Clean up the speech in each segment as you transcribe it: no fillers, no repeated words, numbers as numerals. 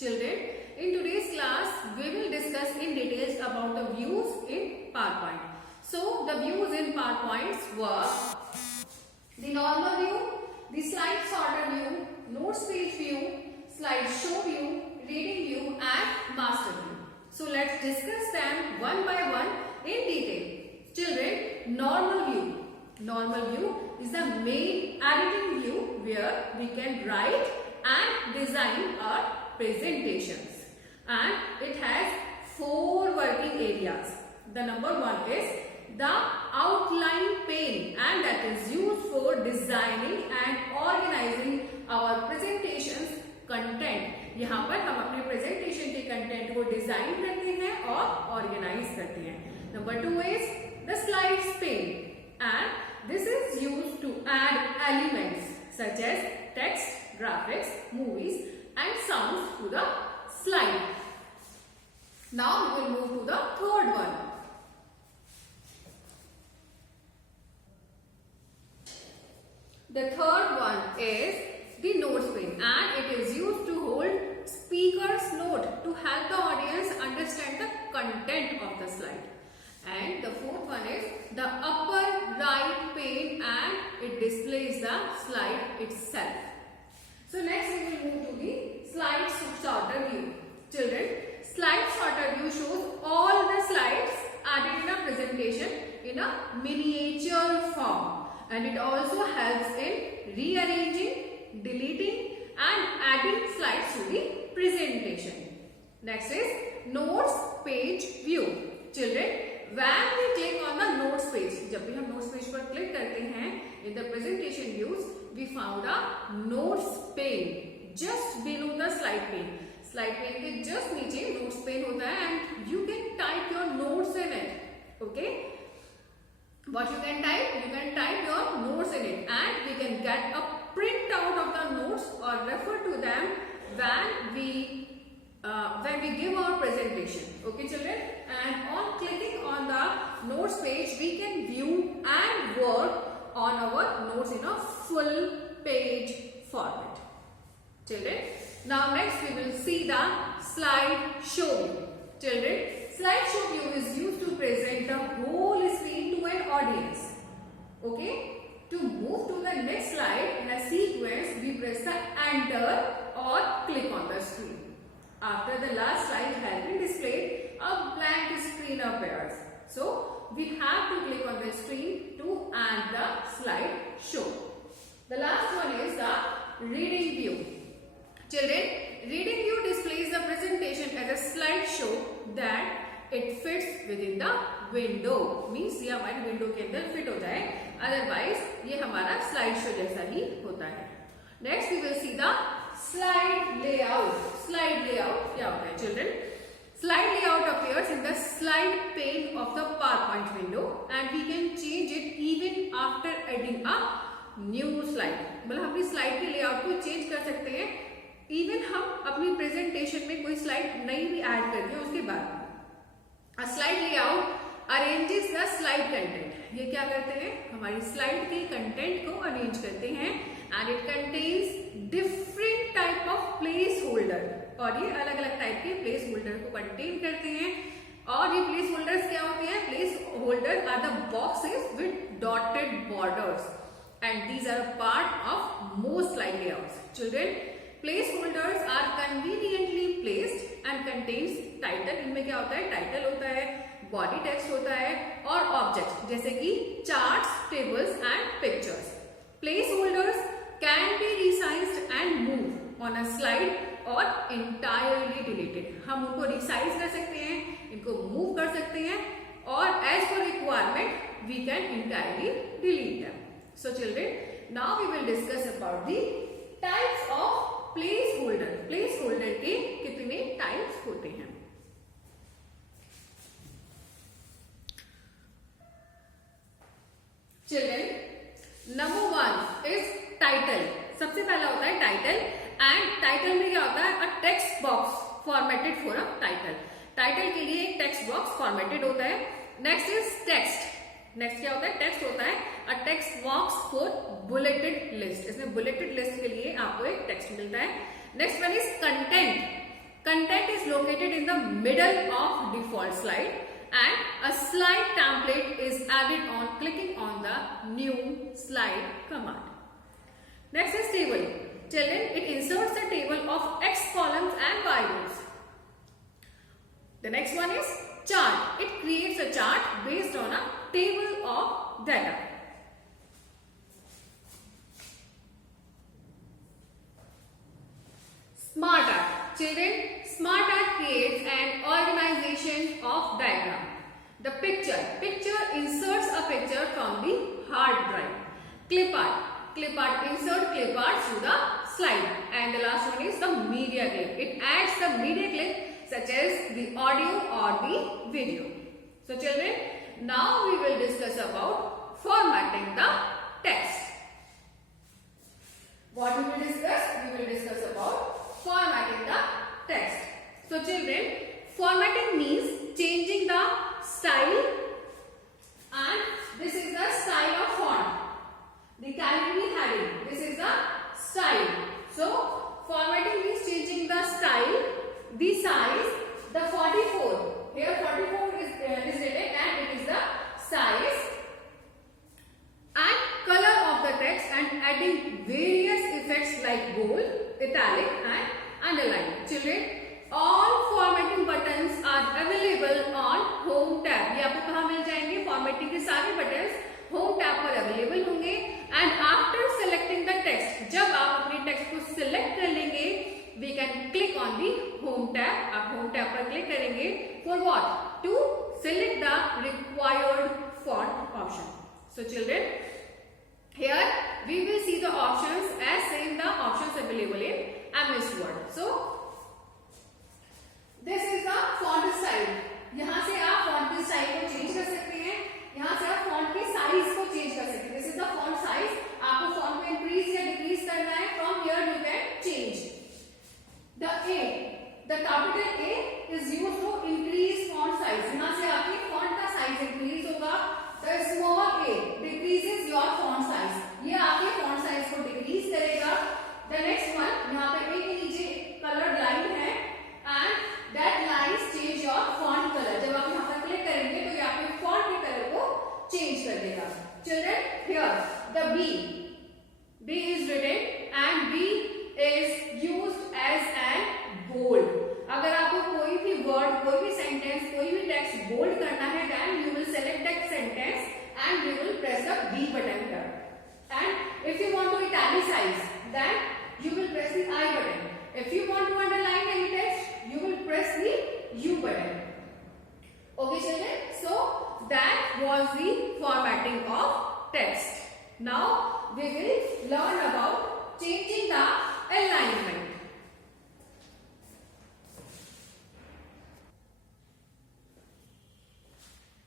Children, in today's class, we will discuss in details about the views in PowerPoint. So, the views in PowerPoint were the normal view, the slide sorter view, notes page view, slide show view, reading view and master view. So, let's discuss them one by one in detail. Children, normal view. Normal view is the main editing view where we can write and design our presentations, and it has 4 working areas. The number 1 is the outline pane, and that is used for designing and organizing our presentations content. यहाँ पर हम अपने presentation के content को design करते हैं और organize करते हैं. Number 2 is the slides pane, and this is used to add elements such as text, graphics, movies and sounds to the slide. Now we will move to the third one. The third one is the notes pane, and it is used to hold speaker's note to help the audience understand the content of the slide. And the fourth one is the upper right pane, and it displays the slide itself. So next we will move to the slide sorter view. Children, slide sorter view shows all the slides added in a presentation in a miniature form, and it also helps in rearranging, deleting and adding slides to the presentation. Next is notes page view. Children, when we click on the notes page, जब भी हम notes page पर click करते हैं, in the presentation views, we found a notes pane just below the slide pane. Slide pane के just नीचे notes pane होता है, and you can type your notes in it. Okay? What you can type? You can type your notes in it, and we can get a printout of the notes or refer to them when we give our presentation. Okay, children? And on clicking on the notes page, we can view and work on our notes in a full page format. Children, now next we will see the slide show view. Children, slide show view is used to present the whole screen to an audience. Okay? To move to the next slide in a sequence, we press the enter or click on the screen. After the last slide has been displayed, a blank screen appears. So, we have to click on the screen to end the slide show. The last one is the reading view. Children, reading view displays the presentation as a slide show that it fits within the window. Means ये हमारी window के अंदर fit हो जाए. Otherwise, ये हमारा slide show जैसा ही होता है. Next, we will see the slide layout. Slide layout क्या होता है, children? Slide layout appears in the slide pane of the PowerPoint window, and we can change it even after adding a new slide. मतलब अपनी slide के layout को change कर सकते हैं, even हम अपनी presentation में कोई slide नई भी add कर दें उसके बाद. A slide layout arranges the slide content. ये क्या करते हैं? हमारी slide के content को arrange करते हैं, and it contains different type of placeholder. और ये अलग अलग टाइप के प्लेस होल्डर को कंटेन करते हैं. और ये प्लेस होल्डर्स क्या होते हैं? Place holder are the boxes with dotted borders, and these are part of most slide layouts. Children, place holders are conveniently placed and contains title. इनमें क्या होता है? टाइटल होता है, बॉडी टेक्स्ट होता है और ऑब्जेक्ट जैसे कि charts, tables and pictures. Placeholders can be resized and move on a slide और entirely deleted. हम उनको रिसाइज कर सकते हैं, इनको मूव कर सकते हैं, और as per requirement we can entirely delete them. So children, now we will discuss about the types of placeholder. Placeholder के कितने types होते हैं? Children, number 1 is title. सबसे पहला होता है टाइटल. एंड टाइटल में क्या होता है? A text box formatted for a title. Title के लिए एक टेक्स्ट बॉक्स फॉर्मेटेड होता है. Next is text. नेक्स्ट क्या होता है? टेक्स्ट होता है a text box for bulleted list. इसमें बुलेटेड लिस्ट के लिए आपको एक टेक्स्ट मिलता है. Next one is content. Content is located in the middle of default slide and a slide template is added on clicking on the new slide command. Next is table. Children, it inserts the table of X columns and Y rows. The next one is chart. It creates a chart based on a table of data. Smart art. Children, smart art creates an organization of diagram. The picture. Picture inserts a picture from the hard drive. Clip art. Clip art insert clip art to the slide. And the last one is the media clip. It adds the media clip such as the audio or the video. So children, now we will discuss about formatting the text. What we will discuss? We will discuss about formatting the text. So children, formatting means changing the style, and this is the style of font. The category heading, this is the style. So formatting means changing the style, the size, the 44. Here 44 is written and it is the size, and color of the text, and adding various effects like bold, italic and underline. Children, all formatting buttons are available on Home tab. ये आपको कहाँ मिल जाएंगे? Formatting के सारे buttons Home tab पर available होंगे. And after selecting the text, जब आप अपने text को select कर लेंगे, we can click on the Home tab. आप Home tab पर click करेंगे. For what? To select the required font option. So children, here we will see the options as same the options available in MS Word. So this is the font style. यहाँ से आप font की style को change कर सकते हैं. यहाँ से आप font के size को change कर सकते हैं. This is the font size. आपको font को increase या decrease करना है. From here you can change. The A, the capital A is used to increase font size. यहाँ से आपकी font का size increase होगा. The small a decreases your font size. ये आपके font size को decrease करेगा. The next one, यहाँ पे A के नीचे colored line है and that lines change your font color. जब आप यहाँ पर click करेंगे तो ये आपके font के color को change कर देगा. Children, here the B is written and B is used as an bold. अगर आपको कोई भी word, कोई भी sentence, कोई भी text bold करना है, then you will select that sentence and you will press the B button here. And if you want to italicize, then you will press the I button. If you want to underline any text, you will press the U button. Okay children, so that was the formatting of text. Now we will learn about changing the alignment.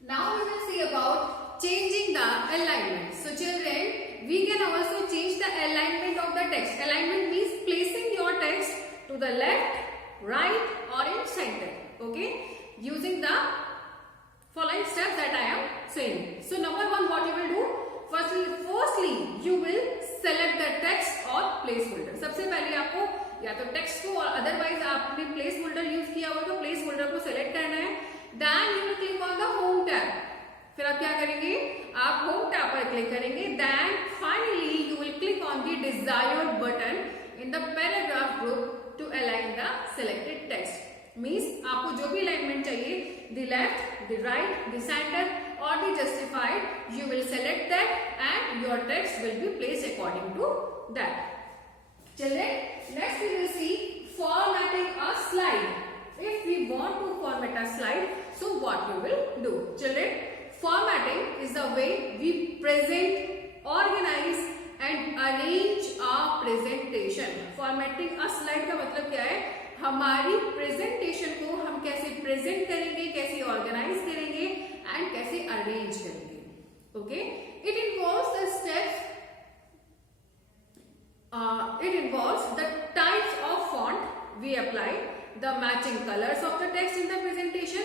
Now we will see about changing the alignment. So children, we can also change the alignment of the text. Alignment means placing your text to the left, right or in center. Okay, using the following steps that I am saying. So number one, what you will do? Firstly, you will select the text or placeholder. सबसे पहले आपको या तो text को और otherwise आपने placeholder use किया होगा तो placeholder को select करना है. Then you will click on the Home tab. फिर आप क्या करेंगे? आप Home tab पर click करेंगे. Then finally you will click on the desired button in the paragraph group to align the selected text. Means आपको जो भी alignment चाहिए, the left, the right, the center or the justified, you will select that and your text will be placed according to that. Children, next we will see formatting a slide. If we want to format a slide, so what we will do? Children, formatting is the way we present, organize and arrange a presentation. Formatting a slide का मतलब क्या है? हमारी presentation को हम कैसे present करेंगे, कैसे organize करेंगे and कैसे arrange करेंगे. Okay? It involves the steps. It involves the types of font we apply, the matching colors of the text in the presentation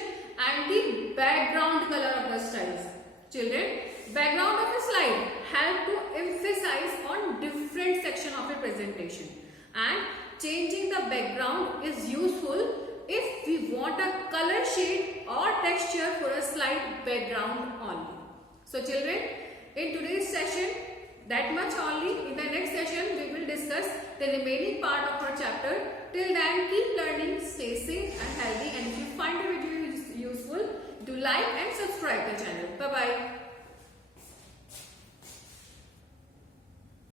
and the background color of the styles. Children, background of a slide help to emphasize on different section of a presentation and changing the background is useful if we want a color shade or texture for a slide background only. So children, in today's session, that much only. In the next session, we will discuss the remaining part of our chapter. Till then, keep learning, stay safe and healthy. And if you find the video useful, do like and subscribe the channel. Bye-bye.